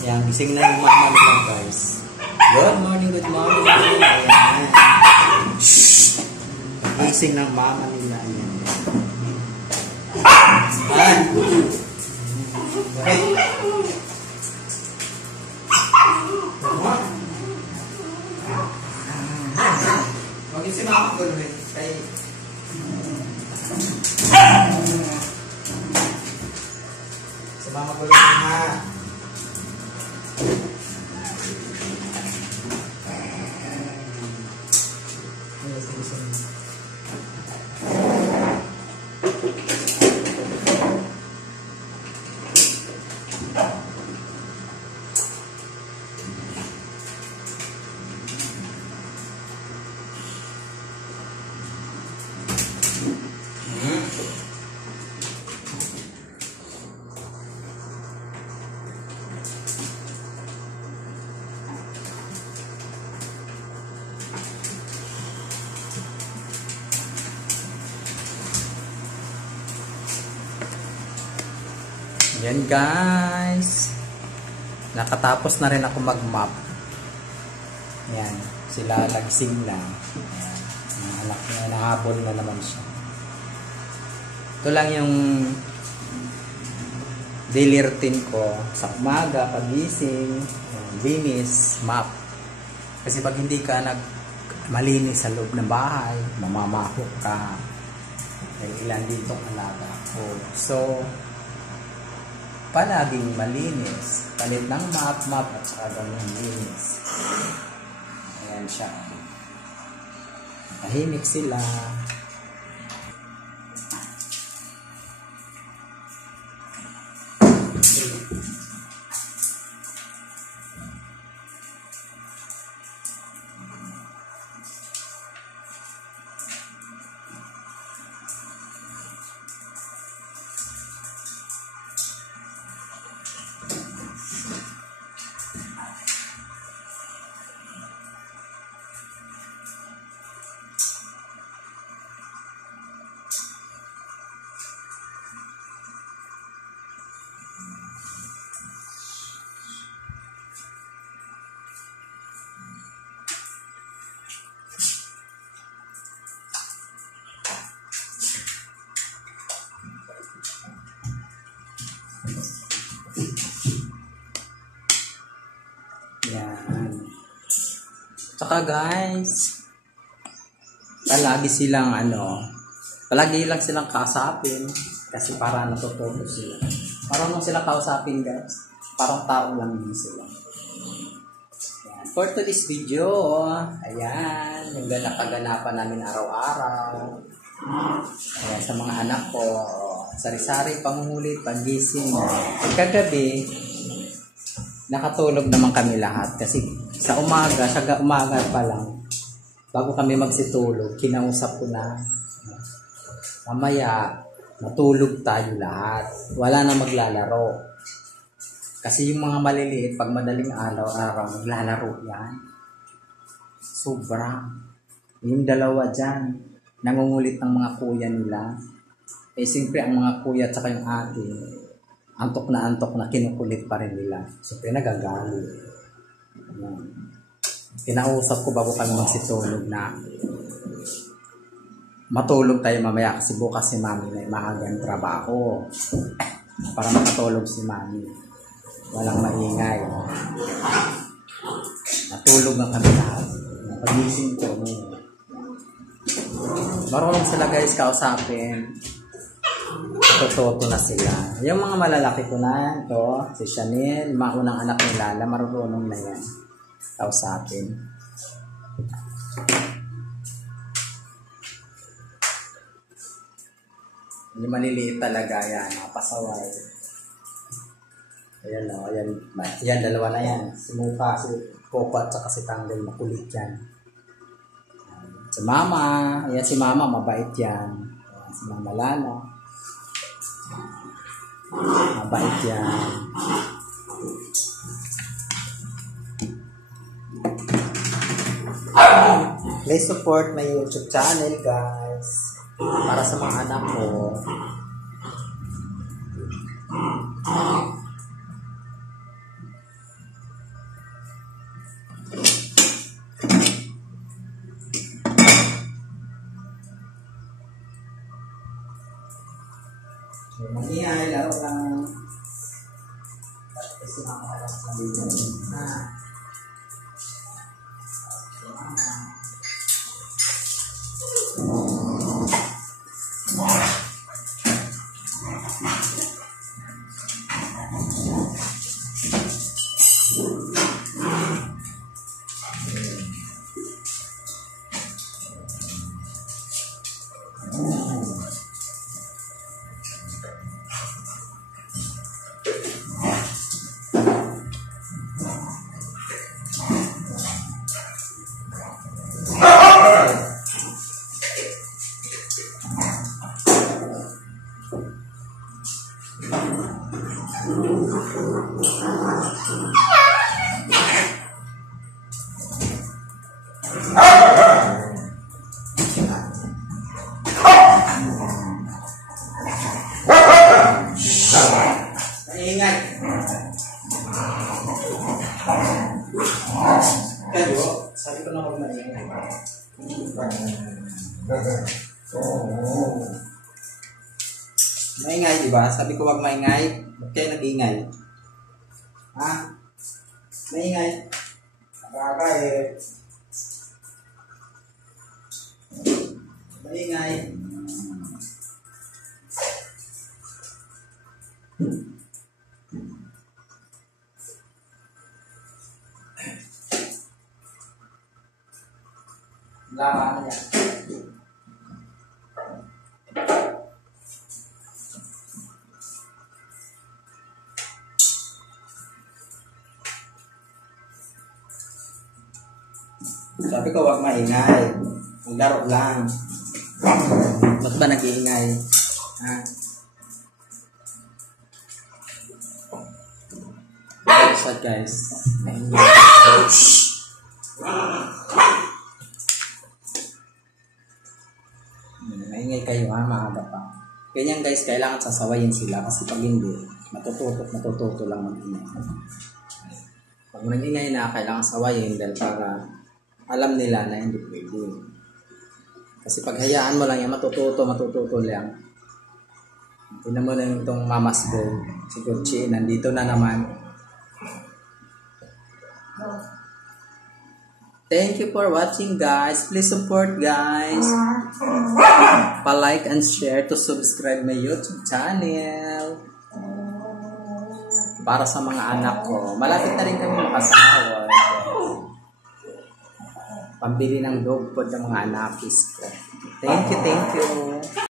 Yan, gising na yung mama nila guys. Good morning, good morning. Ayan. Gising ng mama nila. Ayan. Ayan. Okay. Huwag yung si mama ko rin. Kaya si mama ko rin ha. Yan guys, nakatapos na rin ako mag-map. Yan, sila lagsing na. Ang anak niya, nahabol na naman siya. Ito lang yung daily routine ko sa umaga, pagising, linis, map. Kasi pag hindi ka malinis sa loob ng bahay, mamamaho ka. May ilan dito alaga ko. So palaging malinis. Palit ng map at saka ganun linis. Ayan siya. Tahimik sila. Yan. Tsaka guys, palagi lang silang kausapin kasi para natututo sila. Marunong sila kausapin guys. Parang tao lang din sila. Yan. For today's video, ayan, yung kaganapan namin araw-araw. Ayan, sa mga anak ko, sari-sari, pangulit, pagising. Kagabi, nakatulog naman kami lahat kasi sa umaga pa lang, bago kami magsitulog, kinausap ko na mamaya matulog tayo lahat, wala na maglalaro kasi yung mga maliliit pag madaling araw maglalaro yan sobra. Yung dalawa dyan nangungulit ng mga kuya nila, siyempre ang mga kuya at saka yung ate antok na kinukulit pa rin nila. Siyempre nagagalit. Kinausap ko bago kami magsitulog na matulog tayo mamaya kasi bukas si mami may maagang trabaho. Para makatulog si mami. Walang maingay. Natulog na kami lahat. Pagising ko. Marunong sila guys kausapin. Toto na sila. Yung mga malalaki ko na, ito, si Chanel, mga unang anak ni Lala, marunong na yan. Kausapin. Yung maliliit talaga yan, mga pasaway. Ayan o, ayan, dalawa na yan. Si Muka, si Popa, at saka si Tanggol, makulit yan. Si Mama, ayan si Mama, mabait yan. Ayan, si Mama Lala. Mabait yan. Please support my YouTube channel guys para sa mga anak ko. laro lang. Kasi makakas na dito. Maingay. Kaya sabi ko na huwag maingay. Maingay, diba? Sabi ko huwag maingay. Ba't kayo nag-ingay? Ha? Maingay. Nakaka eh. Maingay. Laman niya. Sabi ko wag maingay. Maglaro lang. Ba't ba nag-iingay? Ha? What's that, guys? Maingay kayo ha, maaga pa. Ganyan guys, kailangan sasawayin sila kasi pag hindi, matututo lang mag-ingay. Pag nag-ingay na, kailangan sawayin dahil para alam nila na hindi pwede. Kasi pag hayaan mo lang yan, matututo lang. Tignan mo na yung itong mama's girl, si Gucci, nandito na naman. Thank you for watching guys. Please support guys. Pa-like and share to subscribe my YouTube channel. Para sa mga anak ko. Malapit na rin kami makasawa. Pambili ng dog food ng mga anakis ko. Thank you.